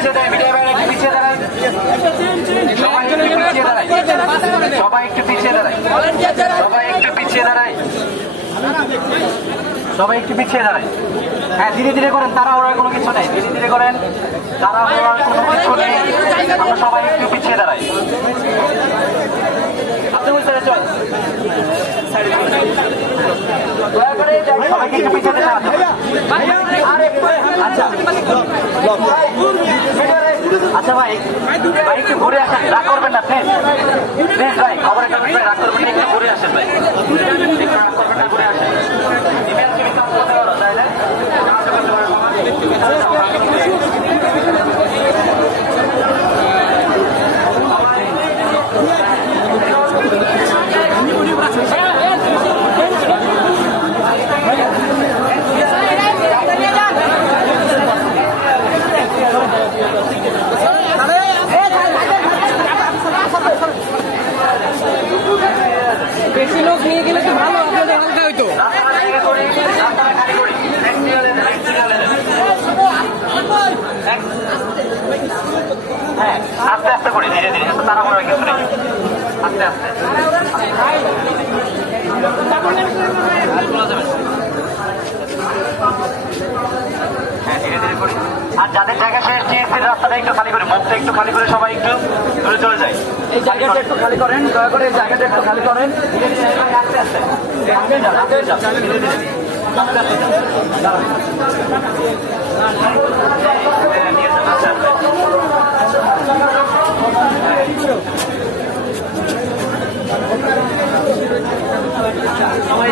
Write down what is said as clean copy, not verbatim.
পিছিয়ে দেয়, মিডিয়া ভাইরা একটু পিছিয়ে দাঁড়ায়, সবাই একটু পিছিয়ে দাঁড়ায়, সবাই একটু পিছিয়ে দাঁড়ায়, সবাই একটু পিছিয়ে দাঁড়ায়, সবাই একটু পিছিয়ে দাঁড়ায়। হ্যাঁ, ধীরে ধীরে করেন, তারা ওরা কোনো কিছু নেই, ধীরে ধীরে করেন, তারা ওরা কোনো কিছু নেই, আমরা সবাই একটু পিছিয়ে দাঁড়াই। আপনি বুঝতে পেরেছেন? দয়া করে সবাইকে একটু পিছিয়ে দিতে হবে। আচ্ছা আচ্ছা ভাই, ভাই একটু ঘুরে আসেন, রাগ করবেন না প্লিজ, প্লিজ ভাই, খবরের কাগজ ভাই রাগ করবেন না, একটু ঘুরে আসেন ভাই, একটু রাগ করবেন না, ঘুরে আসেন। বেশি লোক নিয়ে গেলে তো ভালো, আপনাদের হালকা হইতো। হ্যাঁ, আস্তে আস্তে করি, ধীরে ধীরে, তারা মনে কিছু নেই, আস্তে আস্তে। হ্যাঁ, ধীরে ধীরে করি। আর যাদের জায়গা শেষ, জিএসটির রাস্তাটা একটু খালি করে, মুখটা একটু খালি করে, সবাই একটু দূরে চলে যায়। এই জায়গাটা একটু খালি করেন, দয়া করে এই জায়গাটা একটু খালি করেন, ধীরে ধীরে, আস্তে আস্তে, আস্তে যান, আস্তে যান, ধীরে ধীরে, আস্তে আস্তে দাঁড়ান। সবাই